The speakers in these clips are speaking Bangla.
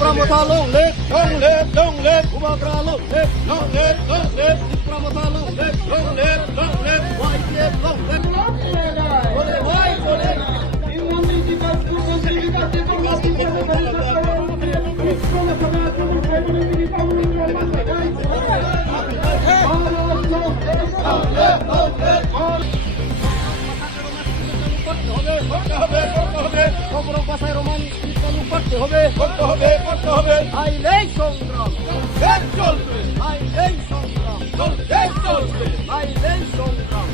Pramotha long live, Ubagra long live, Pramotha long live, YPF long live. Pasai Roman করতে হবে আইলেই সংগ্রাম আইলেই সংগ্রাম আইলেই সংগ্রাম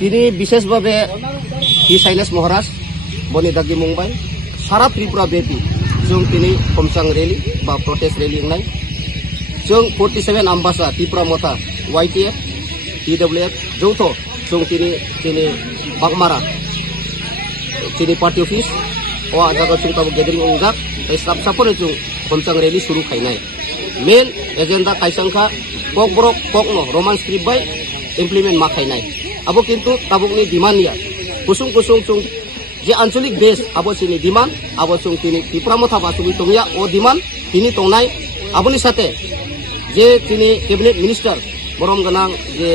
তিনি বিশেষভাবে হিজ হাইনেস মহারাজ বনি দাগি मुंबाई सारा त्रिपुरा बेपी जों दिनै खमसां रेलि बा प्रटेस्ट रेलि होनाय जों 47 आम्बासा त्रिपुरा मथा YTF TWF जौथ जों दिनै बागमारा दिनै पार्टी अफिस ओ जागा जों ताबो गेदेरिं अंजाक स्टाफ साफोर जों खमसां रेलि शुरू खायनाय मेन एजेंडा कायसांखा पक ब्रक पकनो रोमान स्क्रिप्ट बाय इम्प्लिमेंट माखायनाय अब किन्तु ताबुकनि डिमान्डया गुसुं जों जे आंचलिक बेस आबो सिनि डिमान्ड आबो जों दिनै त्रिपुरा मथा बासुबि तंगिया ओ डिमान्ड दिनै तंनाय आबोनि साथे जे दिनै कैबिनेट मिनिस्टार बरम गनां जे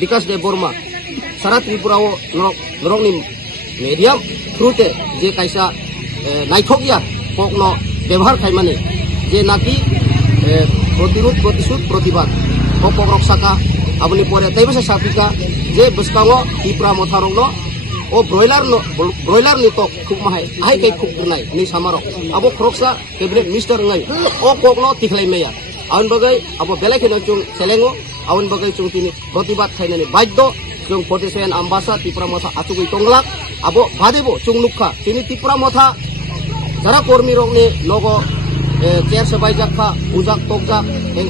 विकास देव बर्मा सारा त्रिपुराओ नरकनि मीडियाम थ्रुते जे कायसा नायथकिया पकनो व्यवहार खायमानि जे नाकि प्रतिरोध प्रतिशोध प्रतिबाद पक रक्षाका आबोनि परे तैबसा साफिका जे बसकांगो त्रिपुरा मथारंनो ओ ब्रॉयलर नि तो खूब माहाय आहाय कई खूब नाय नि सामारो आबो खरकसा कैबिनेट मिनिस्टर ngay ओ कोकनो तिखलाय मेया आउन बगै आबो बेलायखनो जों सेलेंगो आउन बगै जों तिनि प्रतिबाद खायनानि बाध्य जों 47 आम्बासा त्रिपुरा मथा आचुगै तंगलाक आबो भादेबो जों नुखा तिनि त्रिपुरा मथा जारा कर्मी रंनि लोगो चेयर सबायजाखा उजाक तकजाक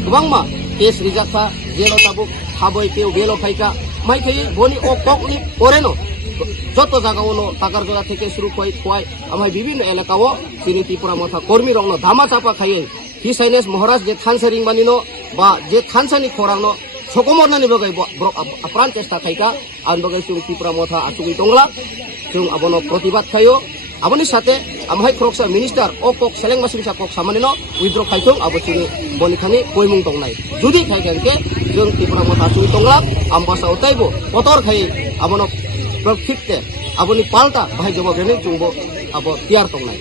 गोबांमा केस रिजाखा जेलो ताबो हाबै पेव बेलो फाइका माइखै बनि ओ ककनि परेनो যত জায়গাও টাকারগোলা থেকে শুরু হয় আমার বিভিন্ন এলাকাও তিনি ত্রিপুরা মথা কর্মী রং ধামা চাপা খাইয়ে হিজ হাইনেস মহারাজ যে থানসারিং বানিনো বা যে থানসানি খরানো সকমরনানি বগাই আপ্রাণ চেষ্টা খাইকা আন বগাই जों ত্রিপুরা মথা আচুগি দংলা जों আবনো প্রতিবাদ খাইও আবনি সাথে আমহাই খরকসা মিনিস্টার ও কক সেলেং মাসিংসা কক সামানিনো উইথড্র খাইথং আবো তিনি বনিখানি কইমুং দংনাই যদি খাইখানকে जों ত্রিপুরা মথা আচুগি দংলা আমবাসা উতাইবো পতর খাই আবনো प्रफिट आबोनी पाल्टा भाई जब बेने जोंबो आबो तियार तंगनाय